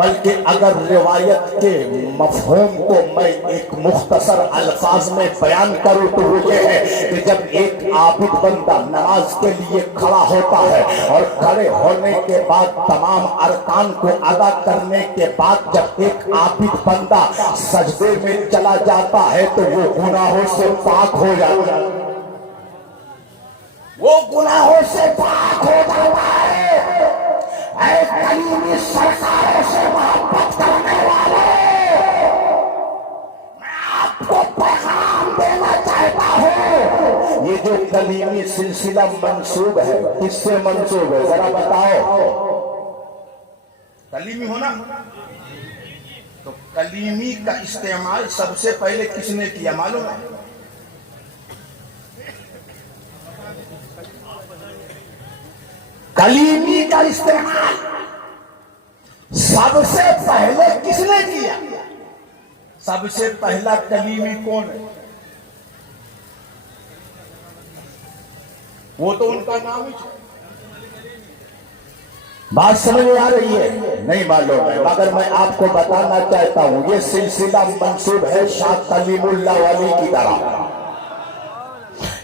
بلکہ اگر روایت کے مفہوم کو میں ایک مختصر الفاظ میں بیان کروں تو وہ یہ ہے کہ جب ایک عابد بندہ نماز کے لیے کھڑا ہوتا ہے اور کھڑے ہونے کے بعد تمام ارکان کو ادا کرنے کے بعد جب ایک عابد بندہ سجدے میں چلا جاتا ہے تو وہ گناہوں سے پاک ہو جاتا ہے، وہ گناہوں سے پاک ہو جاتا ہے۔ اے کلیمی سرکاروں سے محبت کرنے والے، میں آپ کو پیغام دینا چاہتا ہوں، یہ جو کلیمی سلسلہ منسوب ہے کس سے منسوب ہے ذرا بتاؤ؟ کلیمی ہونا تو کلیمی کا استعمال سب سے پہلے کس نے کیا معلوم ہے؟ کلیمی کا استعمال سب سے پہلے کس نے کیا؟ سب سے پہلا کلیمی کون ہے؟ وہ تو ان کا نام ہی ہے۔ بات سمجھ میں آ رہی ہے؟ نہیں معلوم ہے، مگر میں آپ کو بتانا چاہتا ہوں یہ سلسلہ منسوب ہے شاہ کلیم اللہ ولی کی طرح،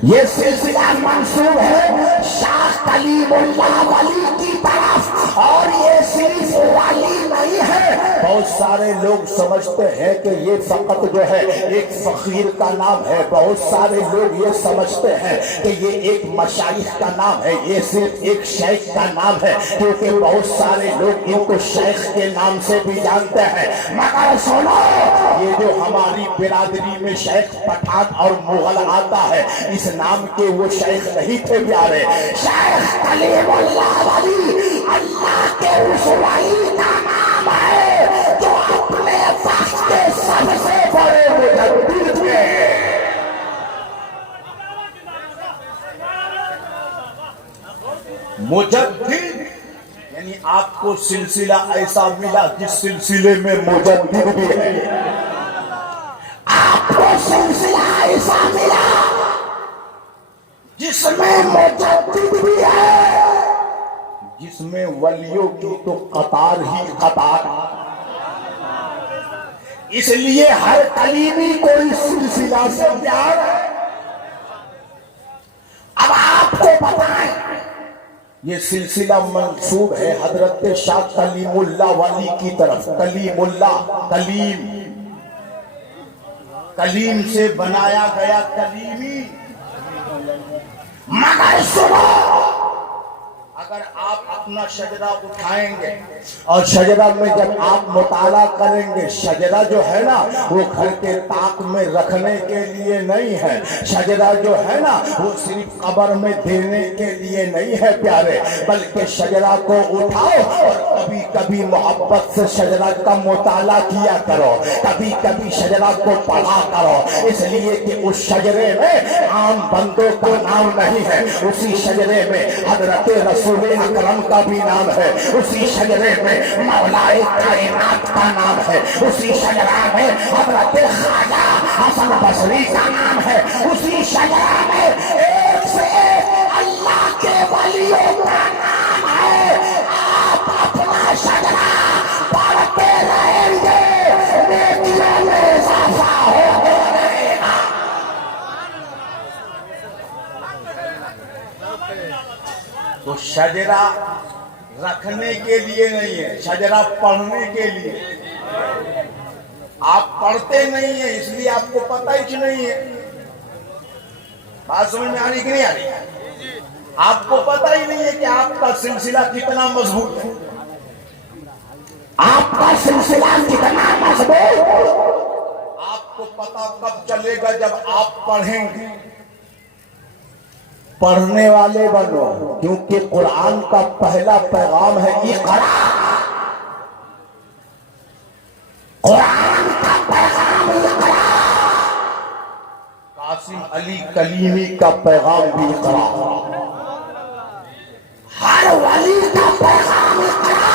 یہ سلسلہ منسوب ہے شاہ کلیم اللہ ولی کی طرف، اور یہ صرف ولی نہیں ہے۔ بہت سارے لوگ سمجھتے ہیں کہ یہ فقط جو ہے ایک فقیر کا نام ہے، بہت سارے لوگ یہ سمجھتے ہیں کہ یہ ایک مشائخ کا نام ہے، یہ صرف ایک شیخ کا نام ہے، کیونکہ بہت سارے لوگ ان کو شیخ کے نام سے بھی جانتے ہیں۔ مگر سنو، یہ جو ہماری برادری میں شیخ پٹھان اور مغل آتا ہے، اس نام کے وہ شیخ نہیں تھے پیارے، شیخ کلیم اللہ ولی اللہ کے اس ولی کا نام ہے جو اپنے وقت کے سب سے بڑے مجدد تھے۔ مجدد یعنی آپ کو سلسلہ ایسا ملا جس سلسلے میں مجدد بھی ہے، آپ کو سلسلہ ایسا ملا جس میں مجدد بھی ہے، جس میں ولیوں کی تو قطار ہی قطار، اس لیے ہر کلیمی کو اس سلسلہ سے پیار ہے۔ اب آپ کو بتائیں یہ سلسلہ منسوب ہے حضرت شاہ کلیم اللہ ولی کی طرف، کلیم اللہ، کلیم سے بنایا گیا کلیمی۔ مگر سنو، اگر آپ اپنا شجرہ اٹھائیں گے اور شجرہ میں جب آپ مطالعہ کریں گے، شجرہ جو ہے نا وہ گھر کے طاق میں رکھنے کے لیے نہیں ہے، شجرہ جو ہے نا وہ صرف قبر میں دینے کے لیے نہیں ہے پیارے، بلکہ شجرہ کو اٹھاؤ اور کبھی کبھی محبت سے شجرہ کا مطالعہ کیا کرو، کبھی کبھی شجرہ کو پڑھا کرو، اس لیے کہ اس شجرے میں عام بندوں کا نام نہیں ہے، اسی شجرے میں حضرت رسول اکرم کا بھی نام ہے، اسی شجرے میں مولا کائنات کا نام ہے، اسی شجرہ میں حضرت خواجہ حسن بصری کا نام ہے، اسی شجرہ میں ایک سے ایک اللہ کے ولیوں کا نام ہے۔ آپ اپنا شجرہ پڑھتے رہیں گے، نیکیوں میں اضافہ ہوتے رہے گا۔ تو شجرہ رکھنے کے لیے نہیں ہے، شجرہ پڑھنے کے لیے۔ آپ پڑھتے نہیں ہیں اس لیے آپ کو پتہ ہی نہیں ہے۔ بات سمجھ میں آ رہی کہ نہیں آ رہی؟ آپ کو پتہ ہی نہیں ہے کہ آپ کا سلسلہ کتنا مضبوط ہے، آپ کا سلسلہ کتنا مضبوط۔ آپ کو پتہ کب چلے گا جب آپ پڑھیں گے۔ پڑھنے والے بنو، کیونکہ قرآن کا پہلا پیغام ہے اقرا، قرآن کا پیغام اقرا۔ قاسم علی کلیمی کا پیغام بھی اقرا، ہر ولی کا پیغام اقرا۔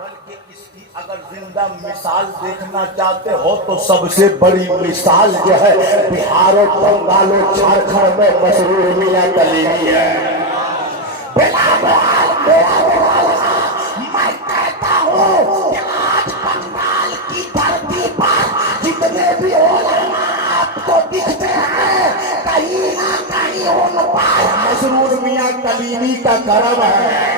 بلکہ اس کی اگر زندہ مثال دیکھنا چاہتے ہو تو سب سے بڑی مثال جو ہے بہار و بنگال و جھارکھنڈ میں مشہور میاں کلیمی ہے۔ بلا محال میں کہتا ہوں کہ مسرور میاں کلیمی کا کرم ہے،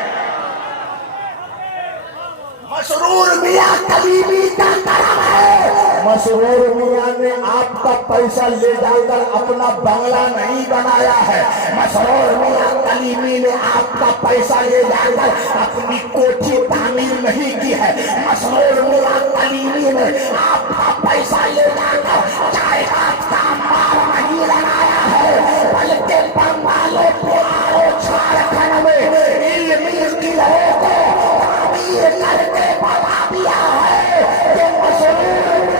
مسرور میاں کلیمی کا کرم ہے۔ مسرور میاں نے آپ کا پیسہ لے جا کر اپنا بنگلہ نہیں بنایا ہے، مسرور میاں کلیمی نے آپ کا پیسہ لے جا کر اپنی کوٹھی تعمیر نہیں کی ہے، مسرور میاں کلیمی نے آپ کا پیسہ لے جا کر جائیداد کا انبار نہیں لگایا ہے، بلکہ بنگالوں بہاروں جھارکھنڈ میں علمی قلعوں کو تعمیر کر کے بنا دیا ہے کہ مسرور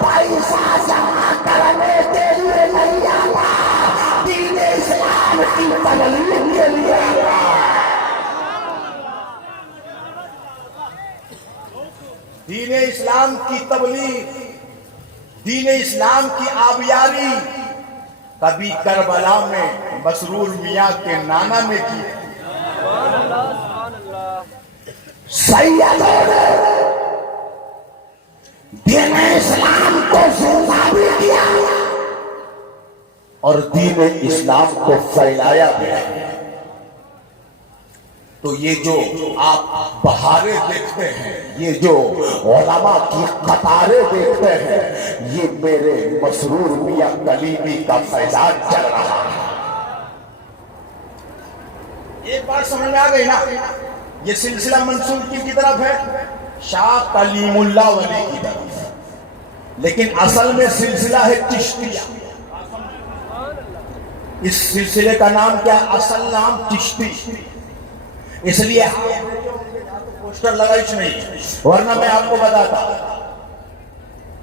پیسہ جمع کرنے کے لیے نہیں آتا، دین اسلام کی تبلیغ کے لیے آتا۔ دین اسلام کی تبلیغ، دین اسلام کی آبیاری کبھی کربلا میں مسرور میاں کے نانا نے کی، سیدوں نے دین اسلام کو زندہ بھی کیا اور دین اسلام کو پھیلایا بھی۔ تو یہ جو آپ بہاریں دیکھتے ہیں، یہ جو علماء کی قطاریں دیکھتے ہیں، یہ میرے مسرور میاں کلیمی کا فیضان چل رہا ہے۔ ایک بات سمجھ میں آ گئی نا؟ یہ سلسلہ منسوب کی طرف ہے شاہ کلیم اللہ ولی کی طرف، لیکن اصل میں سلسلہ ہے چشتیہ۔ اس سلسلے کا نام کیا؟ اصل نام چشتی، اس لیے پوسٹر لگائش نہیں، ورنہ میں آپ کو بتاتا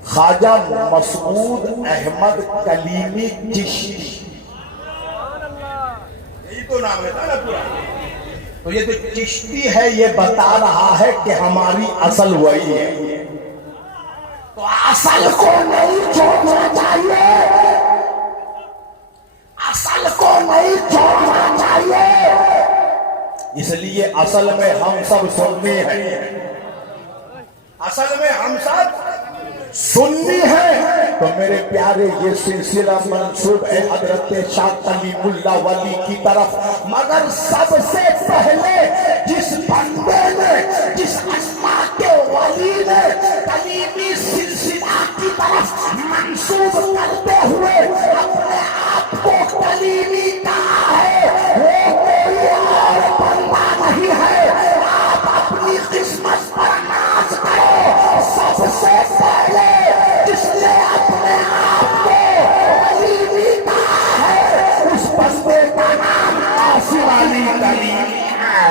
خواجہ مسعود احمد کلیمی چشتی، یہی تو نام ہے نا پورا۔ تو یہ جو چشتی ہے یہ بتا رہا ہے کہ ہماری اصل وہی ہے، تو اصل کو نہیں چھوڑنا چاہیے، اصل کو نہیں چھوڑنا چاہیے۔ اس لیے اصل میں ہم سب سنی ہیں، اصل میں ہم سب سنی ہیں۔ تو میرے پیارے یہ سلسلہ منسوب ہے حضرت شاہ کلیم اللہ ولی کی طرف، مگر سب سے پہلے جس بندے نے، جس اسما کے ولی نے کلیمی سلسلہ کی طرف منسوب کرتے ہوئے اپنے آپ کو کلیمی کہا ہے، وہ کوئی اور بندہ نہیں ہے۔ آپ اپنی قسمت پر ناز کرو۔ سب سے پہلے جس نے اپنے آپ کو کلیمی کہا ہے اس بندے کا نام قاسم علی کلیمی ہے۔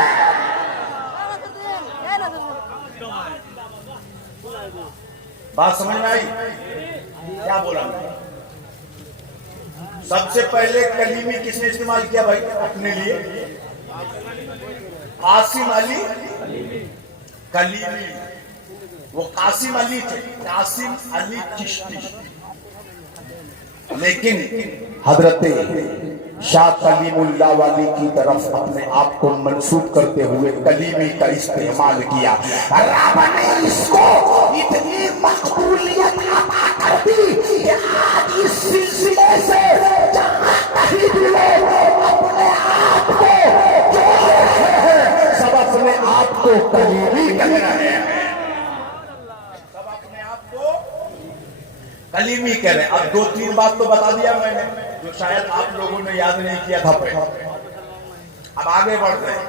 بات سمجھ میں آئی؟ کیا بولا میں؟ سب سے پہلے کلیمی کس نے استعمال کیا بھائی اپنے لیے؟ قاسم علی کلیمی، وہ قاسم علی تھے، قاسم علی چشتی، لیکن حضرت شاہ کلیم اللہ والی کی طرف اپنے آپ کو منسوب کرتے ہوئے کلیمی کا استعمال کیا۔ رب نے اس کو اتنی مقبولیت عطا کر دی کہ آج اس سلسلے سے جہاں کہیں بھی لوگ اپنے آپ کو جوڑ رہے ہیں، سب اپنے آپ کو کلیمی کہہ رہے ہیں، سب اپنے آپ کو کلیمی کہہ رہے ہیں۔ اب دو تین بات تو بتا دیا میں نے جو شاید آپ لوگوں نے یاد نہیں کیا تھا پہلے۔ اب آگے بڑھتے ہیں۔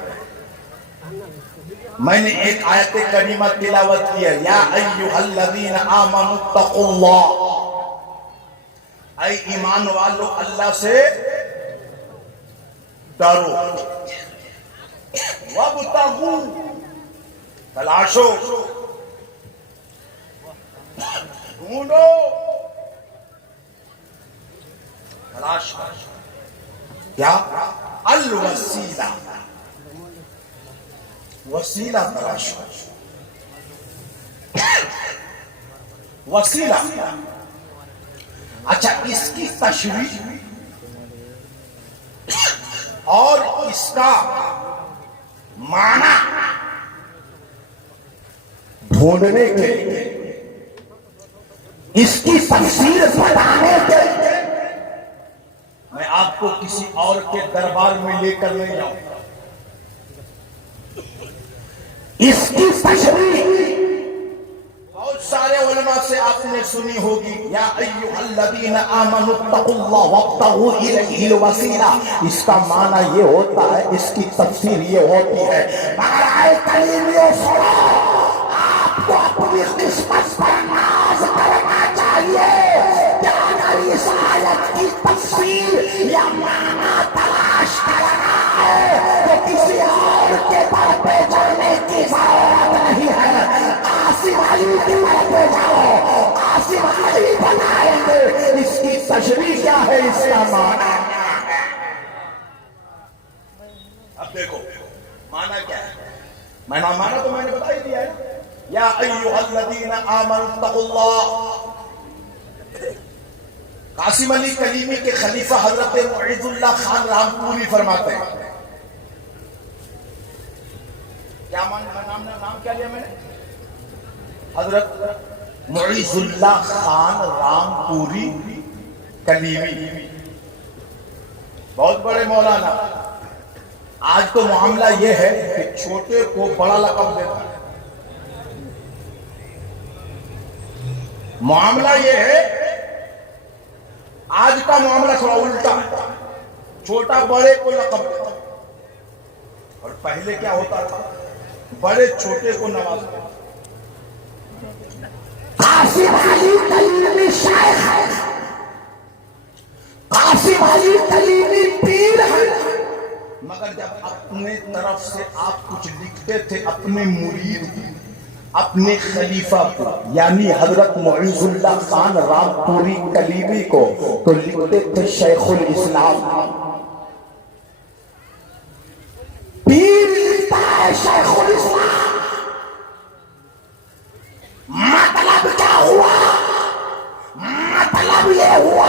میں نے ایک آیت کریمہ تلاوت کی ہے، یا ایھا الذین آمنوا اتقوا اللہ، اے ایمان والو اللہ سے ڈرو، وابتغوا تلاشو، ڈھونڈو، تلاش کر، کیا؟ الوسیلہ، وسیلہ تلاش کر، وسیلہ۔ اچھا اس کی تشریح اور اس کا معنی ڈھونڈنے کے لیے، اس کی تفسیر بتانے کے لیے میں آپ کو کسی اور کے دربار میں لے کر نہیں جاؤں. اس کی تشریح بہت سارے علماء سے آپ نے سنی ہوگی. یا ایھا الذین آمنوا اتقوا اللہ وابتغوا الیہ الوسیلہ. اس کا معنی یہ ہوتا ہے, اس کی تفسیر یہ ہوتی ہے, مگر اے کلیمیوں سنو, آپ کو اپنی قسمت پر ناز کرنا چاہیے کہ اگر اس آیت کی تفسیر یا معنی تلاش کرنا ہے تو کسی اور کے در پہ جانے کی ضرورت نہیں ہے. قاسم علی کی طرف پہ جاؤ, قاسم علی بنائیں گے. اس کی تشریح کیا ہے, اس کا معنی کیا ہے؟ اب دیکھو معنی کیا ہے. معنی تو میں نے بتا ہی دیا ہے. یا ایھا الذین آمنوا اتقوا اللہ. قاسم علی کلیمی کے خلیفہ حضرت معیز اللہ خان رامپوری فرماتے ہیں. کیا نام کیا لیا میں نے؟ حضرت معیز اللہ خان رامپوری کلیمی, بہت بڑے مولانا. آج تو معاملہ یہ ہے کہ چھوٹے کو بڑا لقب دیتا ہے. معاملہ یہ ہے, آج کا معاملہ تھوڑا الٹا ہے. چھوٹا بڑے کو لقب دیتا ہے, اور پہلے کیا ہوتا تھا, بڑے چھوٹے کو نوازتے. قاسم علی کلیمی شیخ ہے, قاسم علی کلیمی پیر ہے, مگر جب اپنے طرف سے آپ کچھ لکھتے تھے اپنے مرید کو, اپنے خلیفہ کو, یعنی حضرت معیز اللہ خان رامپوری کلیمی کو, تو لکھتے تھے شیخ الاسلام. پیر لکھتا ہے شیخ الاسلام. مطلب کیا ہوا؟ مطلب یہ ہوا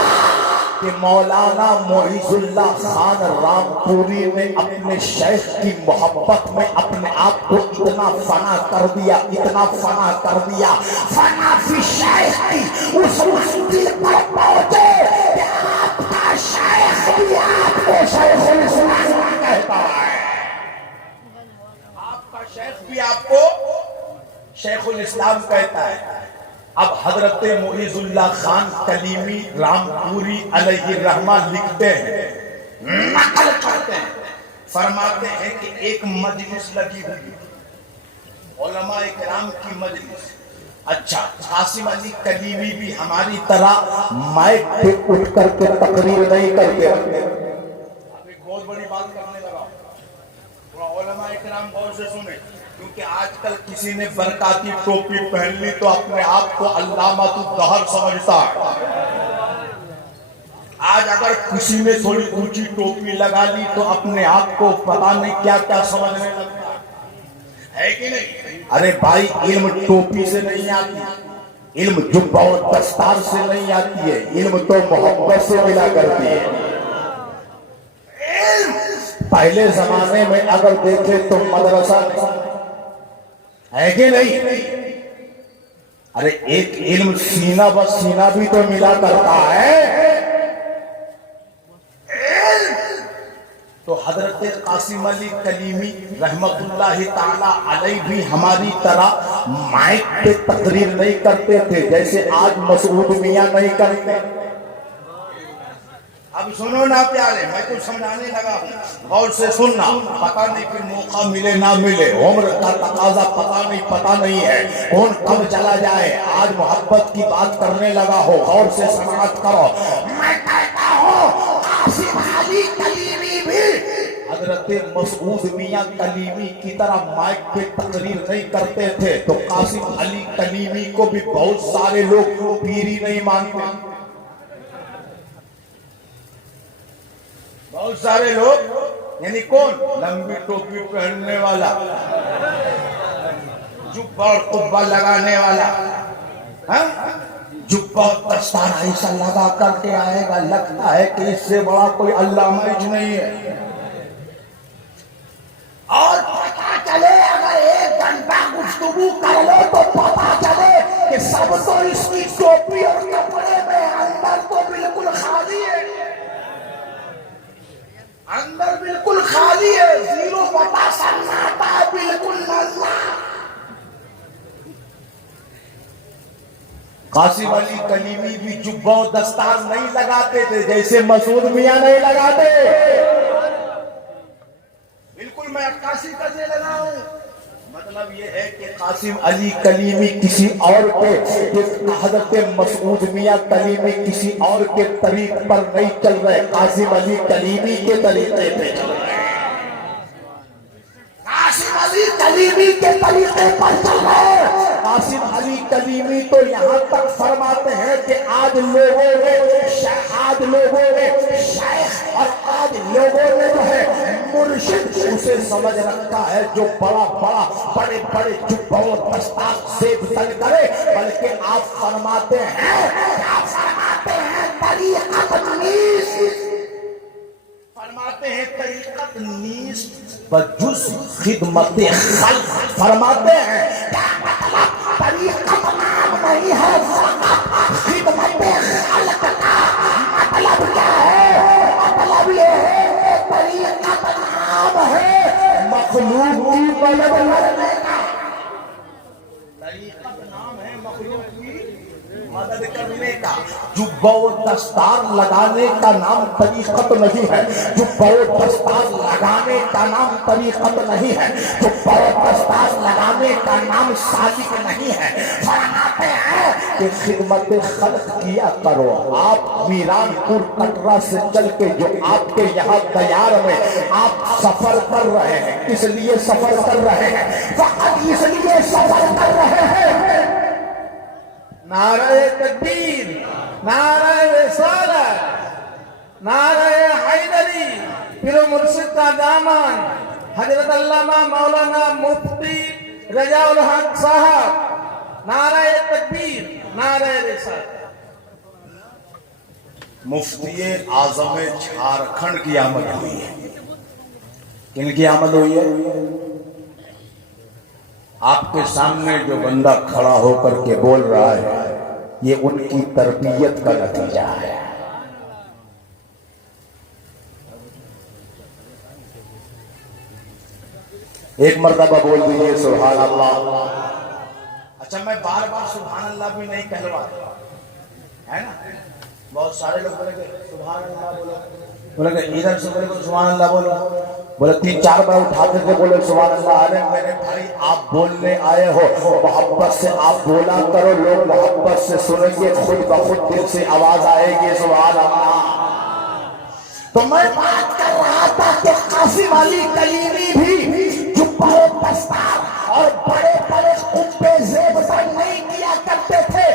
کہ مولانا معیز اللہ خان رامپوری نے اپنے شیخ کی محبت میں اپنے آپ کو اتنا فنا کر دیا, اتنا فنا کر دیا, فنا فی شیخ کی اس منزل پر پہنچے کہ آپ کا شیخ بھی آپ کو شیخ الاسلام کہتا ہے. آپ کا شیخ بھی آپ کو شیخ الاسلام کہتا ہے. اب حضرت معیز اللہ خان کلیمی رامپوری علیہ الرحمہ لکھتے ہیں, نقل کرتے ہیں, فرماتے ہیں کہ ایک مجلس لگی ہوئی, علماء کرام کی مجلس. اچھا, قاسم علی کلیمی بھی ہماری طرح مائک پہ اٹھ کر کے تقریر نہیں کرتے. اب ایک بہت بڑی بات کرنے لگا, تھوڑا علماء کرام غور سے سنیں, کیونکہ آج کل کسی نے برکاتی ٹوپی پہن لی تو اپنے آپ کو علامۃ الدہر سمجھتا ہے. آج اگر کسی نے تھوڑی اونچی ٹوپی لگا لی تو اپنے آپ کو پتہ نہیں کیا کیا سمجھنے لگتا ہے کہ نہیں؟ ارے بھائی, علم ٹوپی سے نہیں آتی, علم جبہ و دستار سے نہیں آتی ہے, علم تو محبت سے ملا کرتی ہے. پہلے زمانے میں اگر دیکھے تو مدرسہ ہے کہ نہیں, ارے ایک علم سینہ بس سینہ بھی تو ملا کرتا ہے. تو حضرت قاسم علی کلیمی رحمت اللہ تعالی علیہ بھی ہماری طرح مائک پہ تقریر نہیں کرتے تھے جیسے آج مسعود میاں نہیں کرتے. اب سنو نا پیارے, میں کچھ سمجھانے لگا ہوں, غور سے سننا. پتہ نہیں پھر موقع ملے نہ ملے, عمر کا تقاضا پتہ نہیں ہے, کون کب چلا جائے. آج محبت کی بات کرنے لگا ہو, غور سے سماعت کرو. میں کہتا ہوں قاسم علی کلیمی بھی حضرت مسعود میاں کلیمی کی طرح مائک پہ تقریر نہیں کرتے تھے, تو قاسم علی کلیمی کو بھی بہت سارے لوگ پیری نہیں مانتے. بہت سارے لوگ, یعنی کون؟ لمبی ٹوپی پہننے والا, جبہ اور قبہ لگانے والا, جبہ اور دستار ایسا لگا کر کے آئے گا, لگتا ہے کہ اس سے بڑا کوئی علامہ ہی نہیں ہے. اور پتہ چلے اگر 1 گھنٹہ گفتگو کر لو تو پتہ چلے کہ سب تو اس کی ٹوپی اور کپڑے میں, اندر تو بالکل خالی ہے. قاسم علی کلیمی بھی جبہ و دستار نہیں لگاتے تھے جیسے مسعود میاں نہیں لگاتے. بالکل میں عکاسی کا سے لگا ہوں. مطلب یہ ہے کہ قاسم علی کلیمی کسی اور کے، حضرت مسعود میاں کلیمی کسی اور کے طریق پر نہیں چل رہے، قاسم علی کلیمی کے طریقے پہ چل رہے ہیں. قاسم علی کلیمی کے طریقے پر چل رہے ہیں. قاسم علی کلیمی تو یہاں تک فرماتے ہیں کہ آج لوگوں نے شیخ اور آج لوگوں نے جو ہے مرشد اسے سمجھ رکھا ہے جو بڑے جبہ و دستار سے بسل کرے، بلکہ آپ فرماتے ہیں طریقت نیست بجز خدمت خلق. فرماتے ہیں طریقت نام نہیں ہے فقط خدمت خلق کا. مطلب کیا ہے؟ مطلب یہ ہے کہ طریقت نام ہے مخلوق کی مدد کرنے کا. طریقت نام ہے مخلوق کی مدد کرنے کا. جبہ و دستار لگانے کا نام طریقت نہیں ہے. جبہ و دستار لگانے کا نام طریقت نہیں ہے. جبہ و دستار لگانے کا نام سالک نہیں ہے. فرماتے ہیں کہ خدمت خلق کیا کرو. آپ میران پور کٹرا سے چل کے جو آپ کے یہاں دیار میں آپ سفر کر رہے ہیں، کس لیے سفر کر رہے ہیں؟ فقط اس لیے سفر کر رہے ہیں. نعرہ تکبیر، نعرہ رسالت، نعرہ حیدری، پیر و مرشد کا دامن حضرت علامہ مولانا مفتی رجاء الحق صاحب. نعرہ تکبیر، نعرہ رسالت. مفتی اعظم جھارکھنڈ کی آمد ہوئی ہے. کن کی آمد ہوئی ہے؟ آپ کے سامنے جو بندہ کھڑا ہو کر کے بول رہا ہے یہ ان کی تربیت کا نتیجہ ہے. ایک مرتبہ بول دیجئے سبحان اللہ. اچھا میں بار بار سبحان اللہ بھی نہیں کہلواتا ہے نا. بہت سارے لوگ بولے کہ سبحان اللہ بولو، بولے کہ ادھر سے بولے کہ سبحان اللہ بولو، بولے 3-4 بار اٹھاتے تھے بولے سبحان اللہ. ارے میرے بھائی آپ بولنے آئے ہو، محبت سے آپ بولا کرو، لوگ محبت سے سنیں گے، خود بخود دل سے آواز آئے گی سبحان اللہ. تو میں بات کر رہا تھا کہ قاسم علی کلیمی بھی جبہ و دستار اور بڑے قبے زیب سر نہیں کیا کرتے تھے،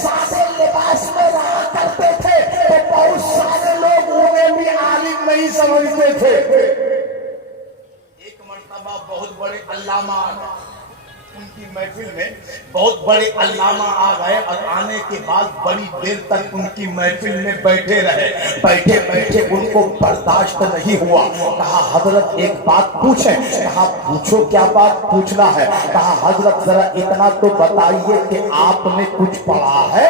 سادے لباس میں رہا کرتے تھے. تو بہت سارے لوگ انہیں بھی عالم نہیں سمجھتے تھے. ایک مرتبہ بہت بڑے علامہ ان کی محفل میں بہت بڑے علامہ آ گئے اور آنے کے بعد بڑی دیر تک ان کی محفل میں بیٹھے رہے. بیٹھے ان کو برداشت نہیں ہوا. کہا حضرت ایک بات پوچھیں. کہا پوچھو کیا بات پوچھنا ہے؟ کہا حضرت ذرا اتنا تو بتائیے کہ آپ نے کچھ پڑھا ہے؟